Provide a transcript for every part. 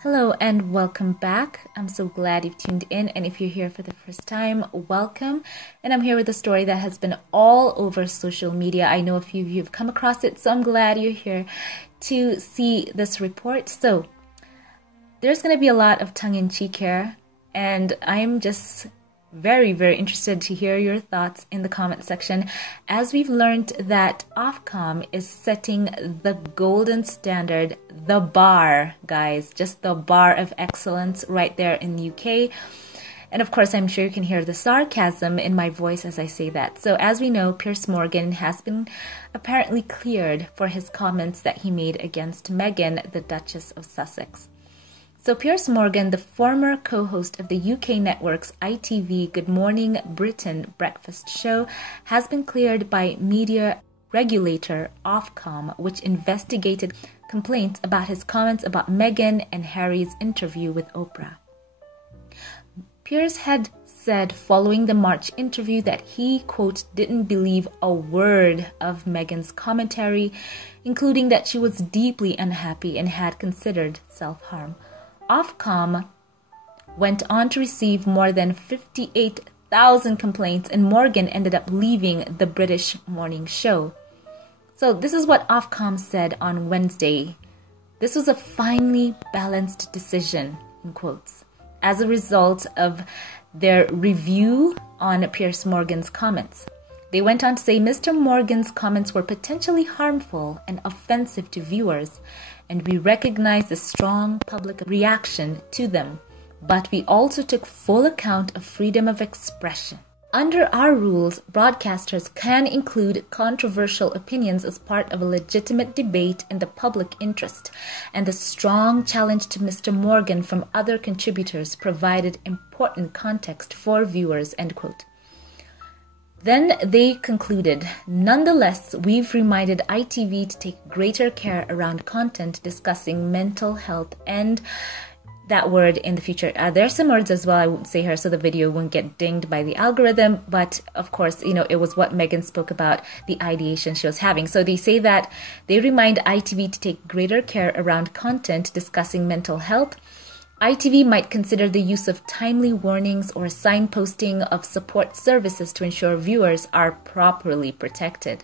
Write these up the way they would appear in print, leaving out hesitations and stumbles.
Hello and welcome back. I'm so glad you've tuned in, and if you're here for the first time, welcome. And I'm here with a story that has been all over social media. I know a few of you have come across it, so I'm glad you're here to see this report. So there's going to be a lot of tongue-in-cheek here, and I'm just very interested to hear your thoughts in the comment section, as we've learned that Ofcom is setting the golden standard, the bar, guys, just the bar of excellence right there in the UK. And of course, I'm sure you can hear the sarcasm in my voice as I say that. So as we know, Piers Morgan has been apparently cleared for his comments that he made against Meghan, the Duchess of Sussex. So Piers Morgan, the former co-host of the UK network's ITV Good Morning Britain breakfast show, has been cleared by media regulator Ofcom, which investigated complaints about his comments about Meghan and Harry's interview with Oprah. Piers had said following the March interview that he, quote, didn't believe a word of Meghan's commentary, including that she was deeply unhappy and had considered self-harm. Ofcom went on to receive more than 58,000 complaints, and Morgan ended up leaving the British morning show. So this is what Ofcom said on Wednesday. This was a finely balanced decision, in quotes, as a result of their review on Piers Morgan's comments. They went on to say Mr. Morgan's comments were potentially harmful and offensive to viewers, and we recognize the strong public reaction to them, but we also took full account of freedom of expression. Under our rules, broadcasters can include controversial opinions as part of a legitimate debate in the public interest, and the strong challenge to Mr. Morgan from other contributors provided important context for viewers, end quote. Then they concluded, nonetheless, we've reminded ITV to take greater care around content discussing mental health and that word in the future. There's some words as well I won't say here so the video won't get dinged by the algorithm, but of course, it was what Meghan spoke about, the ideation she was having. So they say that they remind ITV to take greater care around content discussing mental health. ITV might consider the use of timely warnings or signposting of support services to ensure viewers are properly protected.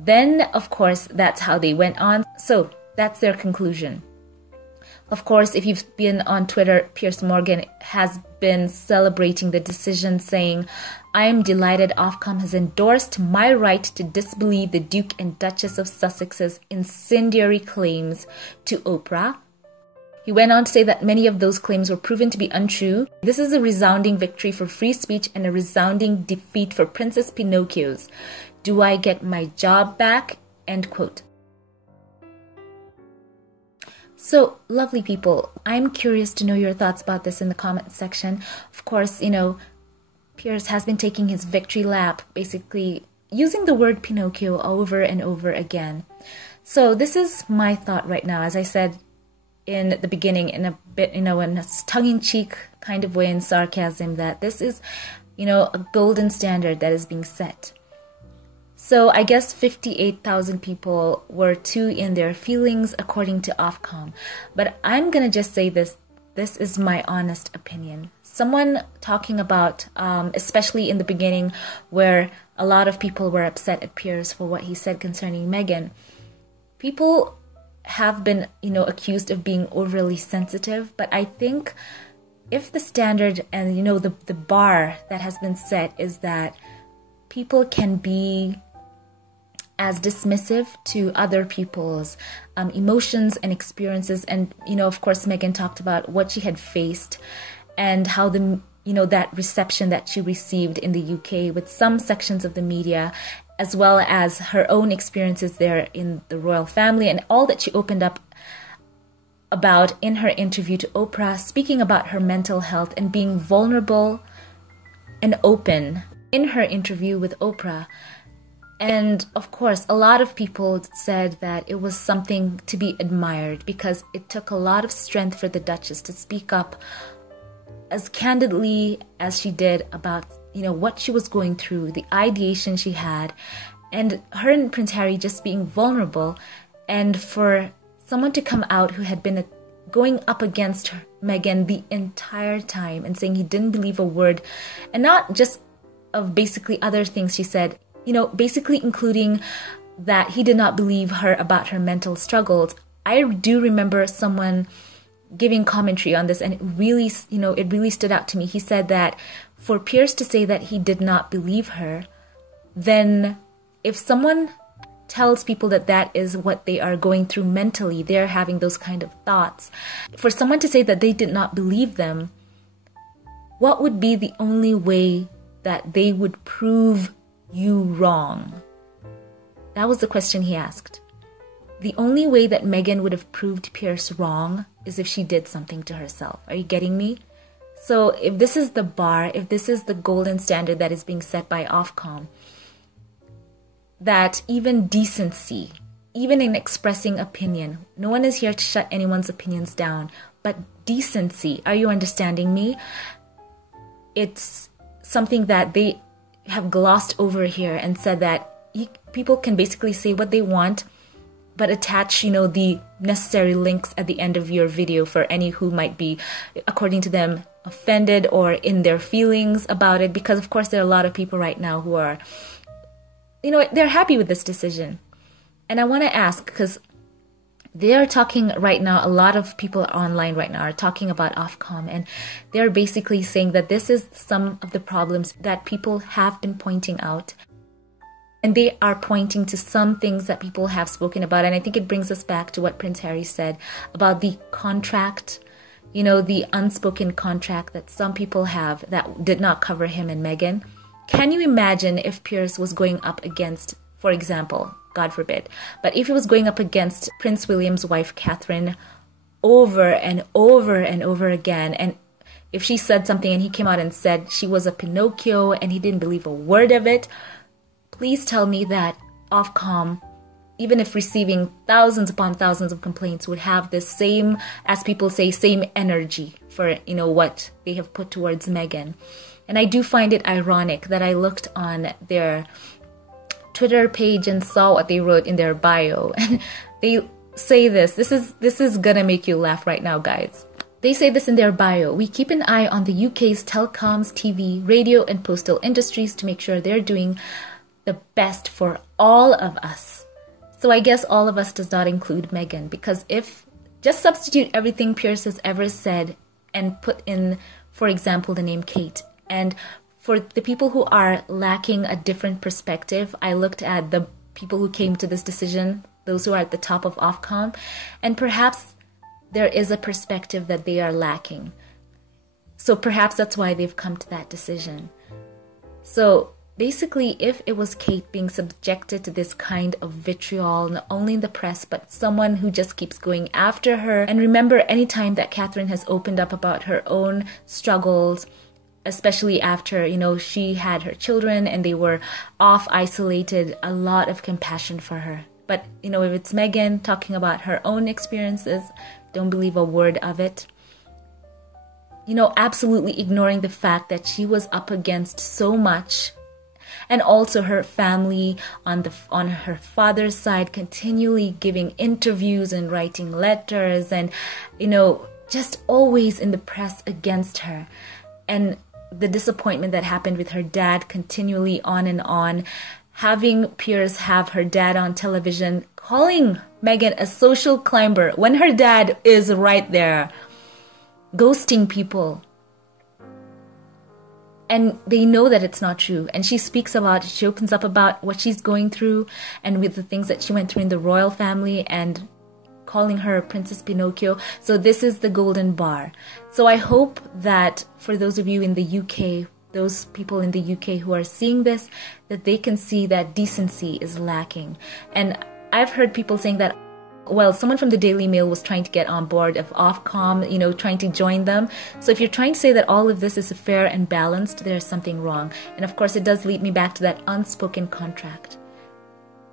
Then, of course, that's how they went on. So that's their conclusion. Of course, if you've been on Twitter, Piers Morgan has been celebrating the decision, saying, I am delighted Ofcom has endorsed my right to disbelieve the Duke and Duchess of Sussex's incendiary claims to Oprah. He went on to say that many of those claims were proven to be untrue. This is a resounding victory for free speech and a resounding defeat for Princess Pinocchio's. Do I get my job back? End quote. So, lovely people, I'm curious to know your thoughts about this in the comment section. Of course, Piers has been taking his victory lap, basically using the word Pinocchio over and over again. So this is my thought right now. As I said in the beginning, in a bit, in a tongue-in-cheek kind of way, in sarcasm, that this is, a golden standard that is being set. So I guess 58,000 people were too in their feelings, according to Ofcom. But I'm going to just say this is my honest opinion. Someone talking about, especially in the beginning, where a lot of people were upset at Piers for what he said concerning Meghan. People have been, accused of being overly sensitive, but I think if the standard and, the bar that has been set is that people can be as dismissive to other people's emotions and experiences. And, of course, Meghan talked about what she had faced and how that reception that she received in the UK with some sections of the media, as well as her own experiences there in the royal family and all that she opened up about in her interview to Oprah, speaking about her mental health and being vulnerable and open in her interview with Oprah. And of course, a lot of people said that it was something to be admired because it took a lot of strength for the Duchess to speak up as candidly as she did about, what she was going through, the ideation she had, and her and Prince Harry just being vulnerable. And for someone to come out who had been going up against Meghan the entire time and saying he didn't believe a word, and not just of basically other things she said, basically including that he did not believe her about her mental struggles. I do remember someone giving commentary on this, and it really stood out to me. He said that for Piers to say that he did not believe her, then if someone tells people that that is what they are going through mentally, they're having those kind of thoughts. For someone to say that they did not believe them, what would be the only way that they would prove you wrong? That was the question he asked. The only way that Meghan would have proved Piers wrong is if she did something to herself. Are you getting me? So if this is the bar, if this is the golden standard that is being set by Ofcom, that even decency, even in expressing opinion, no one is here to shut anyone's opinions down, but decency, are you understanding me? It's something that they have glossed over here and said that people can basically say what they want, but attach, the necessary links at the end of your video for any who might be, according to them, offended or in their feelings about it. Because, of course, there are a lot of people right now who are, they're happy with this decision. And I want to ask, because they are talking right now, a lot of people online right now are talking about Ofcom, and they're basically saying that this is some of the problems that people have been pointing out. And they are pointing to some things that people have spoken about. And I think it brings us back to what Prince Harry said about the contract, the unspoken contract that some people have that did not cover him and Meghan. Can you imagine if Piers was going up against, for example, God forbid, but if he was going up against Prince William's wife, Catherine, over and over and over again, and if she said something and he came out and said she was a Pinocchio and he didn't believe a word of it, please tell me that Ofcom, even if receiving thousands upon thousands of complaints, would have this same, as people say, same energy for, what they have put towards Meghan. And I do find it ironic that I looked on their Twitter page and saw what they wrote in their bio. And they say this is gonna make you laugh right now, guys. They say this in their bio: "We keep an eye on the UK's telecoms, TV, radio and postal industries to make sure they're doing the best for all of us." So I guess all of us does not include Meghan, because if just substitute everything Piers has ever said and put in, for example, the name Kate. And for the people who are lacking a different perspective, I looked at the people who came to this decision, those who are at the top of Ofcom, and perhaps there is a perspective that they are lacking. So perhaps that's why they've come to that decision. So basically, if it was Kate being subjected to this kind of vitriol, not only in the press, but someone who just keeps going after her. And remember, anytime that Catherine has opened up about her own struggles, especially after, she had her children and they were off isolated, a lot of compassion for her. But, if it's Meghan talking about her own experiences, don't believe a word of it. Absolutely ignoring the fact that she was up against so much. And also her family on her father's side continually giving interviews and writing letters and, just always in the press against her. And the disappointment that happened with her dad continually on, having Piers have her dad on television, calling Meghan a social climber when her dad is right there, ghosting people. And they know that it's not true. And she opens up about what she's going through and with the things that she went through in the royal family and calling her Princess Pinocchio. So this is the golden bar. So I hope that for those of you in the UK, those people in the UK who are seeing this, that they can see that decency is lacking. And I've heard people saying that, well, someone from the Daily Mail was trying to get on board of Ofcom, trying to join them. So if you're trying to say that all of this is fair and balanced, there's something wrong. And of course, it does lead me back to that unspoken contract.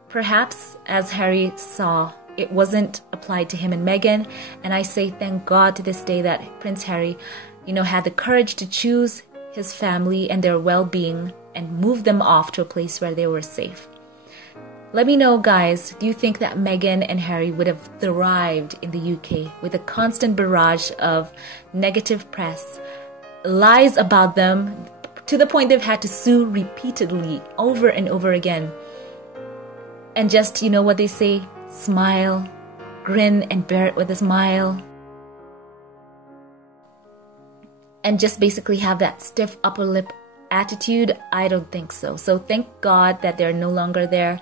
Perhaps, as Harry saw, it wasn't applied to him and Meghan. And I say thank God to this day that Prince Harry, had the courage to choose his family and their well-being and move them off to a place where they were safe. Let me know, guys, do you think that Meghan and Harry would have thrived in the UK with a constant barrage of negative press, lies about them, to the point they've had to sue repeatedly over and over again? And just, you know what they say, smile, grin and bear it with a smile. And just basically have that stiff upper lip attitude? I don't think so. So thank God that they're no longer there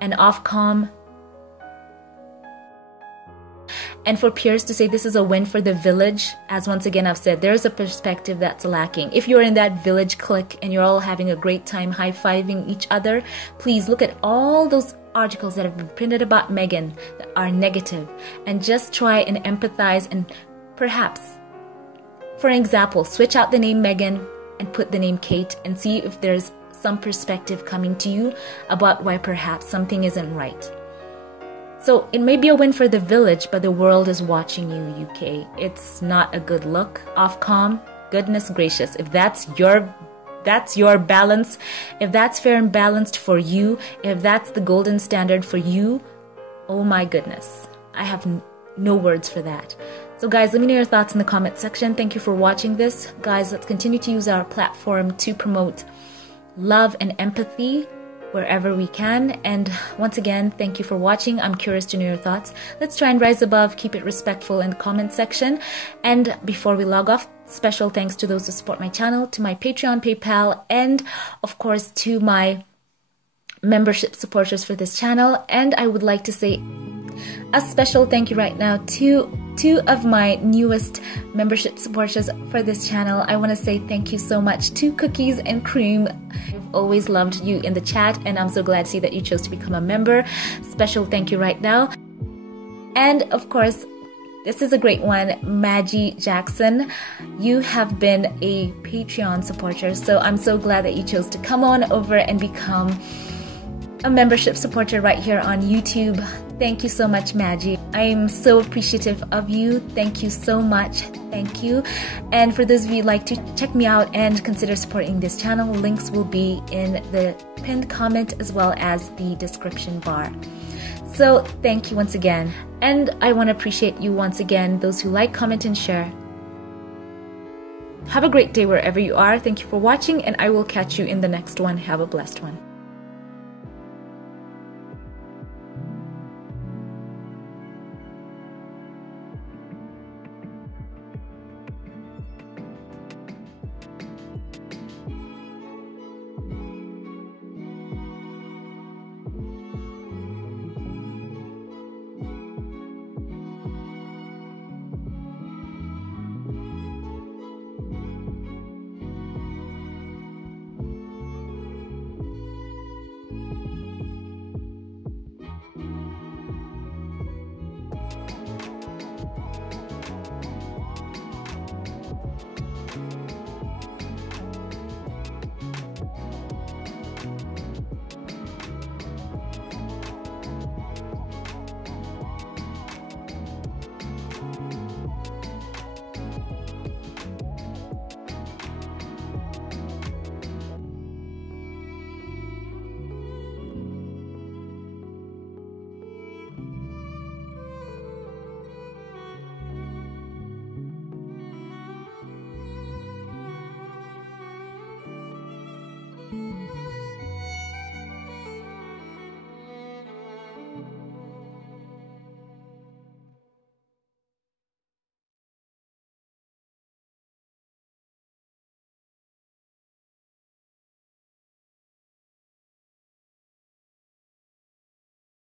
and Ofcom. And for Piers to say this is a win for the village, as once again I've said, there's a perspective that's lacking. If you're in that village clique and you're all having a great time high-fiving each other, please look at all those articles that have been printed about Meghan that are negative and just try and empathize and perhaps, for example, switch out the name Meghan and put the name Kate and see if there's some perspective coming to you about why perhaps something isn't right. So it may be a win for the village, but the world is watching you, UK. It's not a good look. Ofcom, goodness gracious, if that's your balance, if that's fair and balanced for you, if that's the golden standard for you, oh my goodness, I have no words for that. So guys, let me know your thoughts in the comment section. Thank you for watching this. Guys, let's continue to use our platform to promote love and empathy wherever we can. And once again, thank you for watching. I'm curious to know your thoughts. Let's try and rise above, keep it respectful in the comment section. And before we log off, special thanks to those who support my channel, to my Patreon, PayPal, and of course to my membership supporters for this channel. And I would like to say a special thank you right now to two of my newest membership supporters for this channel. I want to say thank you so much to Cookies and Cream. I've always loved you in the chat and I'm so glad to see that you chose to become a member. Special thank you right now. And of course, this is a great one, Maggie Jackson. You have been a Patreon supporter, so I'm so glad that you chose to come on over and become a membership supporter right here on YouTube. Thank you so much, Maggie. I am so appreciative of you. Thank you so much. Thank you. And for those of you who'd like to check me out and consider supporting this channel, links will be in the pinned comment as well as the description bar. So thank you once again. And I want to appreciate you once again, those who like, comment, and share. Have a great day wherever you are. Thank you for watching, and I will catch you in the next one. Have a blessed one.